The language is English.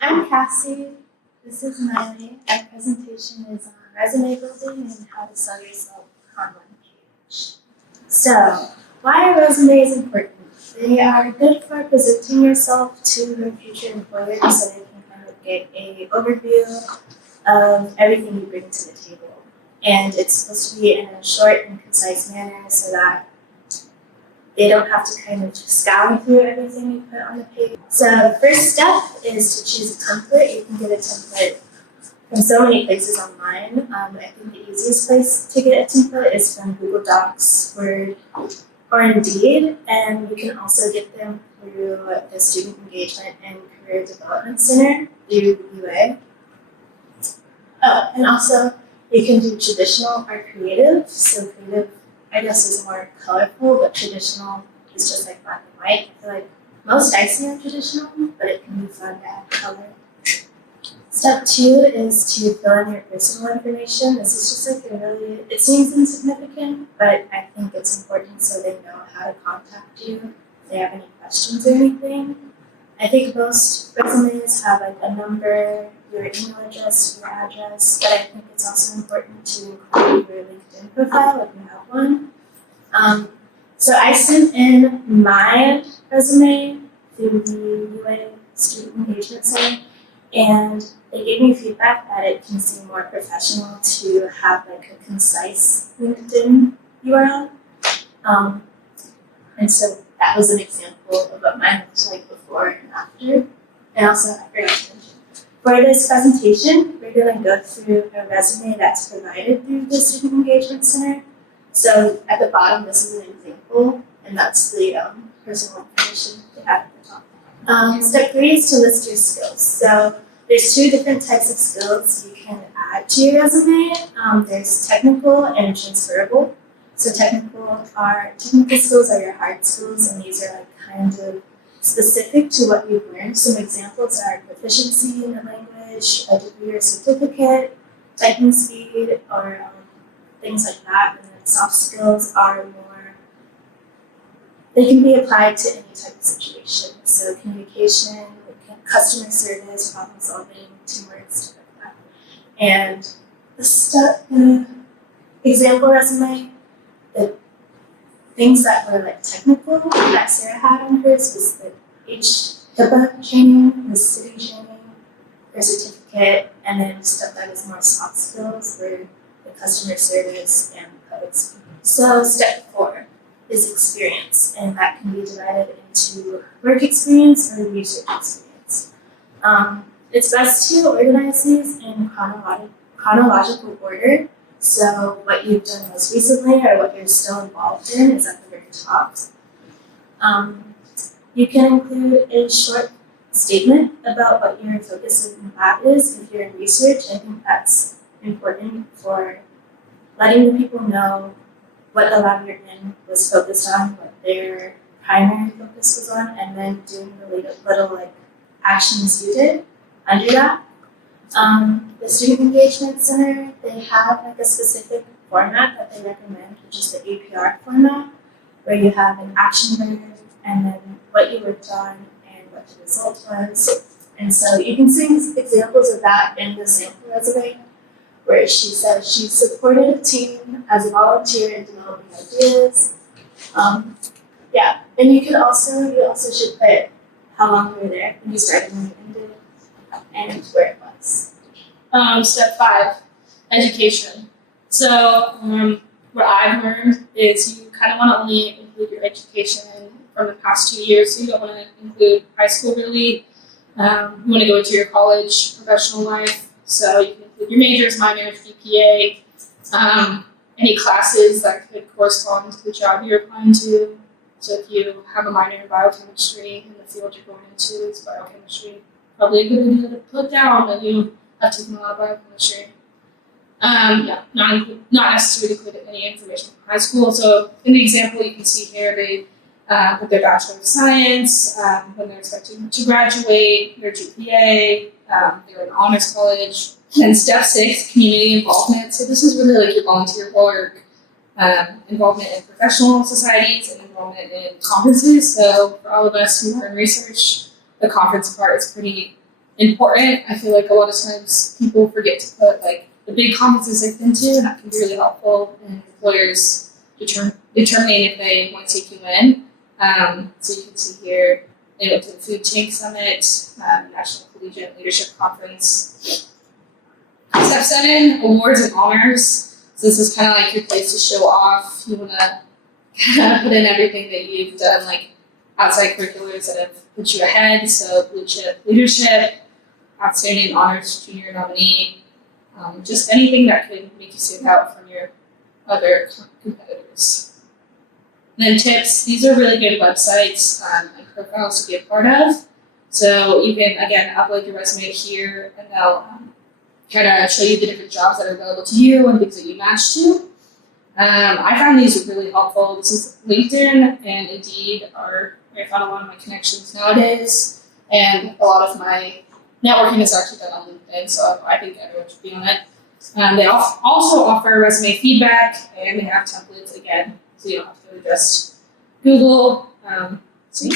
I'm Cassie. This is Maile. Our presentation is on resume building and how to sell yourself on one page. So, why are resumes important? They are good for presenting yourself to your future employers so they can kind of get an overview of everything you bring to the table. And it's supposed to be in a short and concise manner so that they don't have to kind of just scour through everything you put on the page. So the first step is to choose a template. You can get a template from so many places online. I think the easiest place to get a template is from Google Docs, Word, or Indeed. And you can also get them through the Student Engagement and Career Development Center through UA. Oh, and also you can do traditional or creative. So creative, I guess, is more colorful, but traditional is just like black and white. I feel like most I see are traditional, but it can be fun to add color. Step 2 is to fill in your personal information. This is just like it seems insignificant, but I think it's important so they know how to contact you if they have any questions or anything. I think most resumes have like a number, your email address, your address, but I think it's also important to include your LinkedIn profile if you have one. So I sent in my resume through the UA Student Engagement Center, and they gave me feedback that it can seem more professional to have like a concise LinkedIn URL. And so that was an example of what mine looked like before and after. And also, I forgot to mention, for this presentation, we're going to go through a resume that's provided through the Student Engagement Center. So at the bottom, this is an example, and that's the personal information they have at the top. Step 3 is to list your skills. So there's 2 different types of skills you can add to your resume. There's technical and transferable. So technical skills are your hard skills, and these are like kind of specific to what you've learned. Some examples are proficiency in the language, a degree or certificate, typing speed, or things like that. And then soft skills are more, they can be applied to any type of situation. So communication, customer service, problem solving, teamwork, stuff like that. And the example resume, the things that were like technical that Sarah had on hers was the HIPAA training, the city training, her certificate, and then stuff that was more soft skills were the customer service and public speaking. So step 4 is experience, and that can be divided into work experience or research experience. It's best to organize these in chronological order. So what you've done most recently or what you're still involved in is at the very top. You can include a short statement about what your focus in lab is. If you're in research, I think that's important for letting the people know what the lab you're in was focused on, what their primary focus was on, and then doing the little like actions you did under that. The Student Engagement Center, they have like a specific format that they recommend, which is the APR format, where you have an action verb and then what you worked on and what the result was. And so you can see examples of that in the sample resume, where she says she supported a team as a volunteer in developing ideas. And you also should put how long you were there, when you started, when you ended, and where it was. Step 5, education. So what I've learned is you kind of want to only include your education from the past 2 years. So you don't want to include high school really. You want to go into your college, professional life. So you can include your majors, minors, GPA, any classes that could correspond to the job you're applying to. So if you have a minor in biochemistry and the field you're going into is biochemistry, probably a good idea to put down that you have taken a lot of biochemistry. Not necessarily include any information from high school. So in the example you can see here, they put their Bachelor of Science, when they're expecting to graduate, their GPA, they're in honors college. And step 6, community involvement. So this is really like your volunteer work, involvement in professional societies and involvement in conferences. So for all of us who are in research, the conference part is pretty important. I feel like a lot of times people forget to put like the big conferences they've been to, and that can be really helpful in employers determining if they want to take you in. So you can see here, they went to the Food Chain Summit, National Collegiate Leadership Conference. Step 7, awards and honors. So this is kind of like your place to show off. You want to kind of put in everything that you've done, like outside curriculars that have put you ahead. So Blue Chip Leadership, Outstanding Honors Junior Nominee, just anything that could make you stand out from your other competitors. And then tips, these are really good websites and profiles to be a part of. So you can, again, upload your resume here and they'll kind of show you the different jobs that are available to you and things that you match to. I found these really helpful. This is LinkedIn and Indeed are where I found a lot of my connections nowadays. And a lot of my networking is actually done on LinkedIn, so I think everyone should be on it. They also offer resume feedback, and they have templates again, so you don't have to just Google. So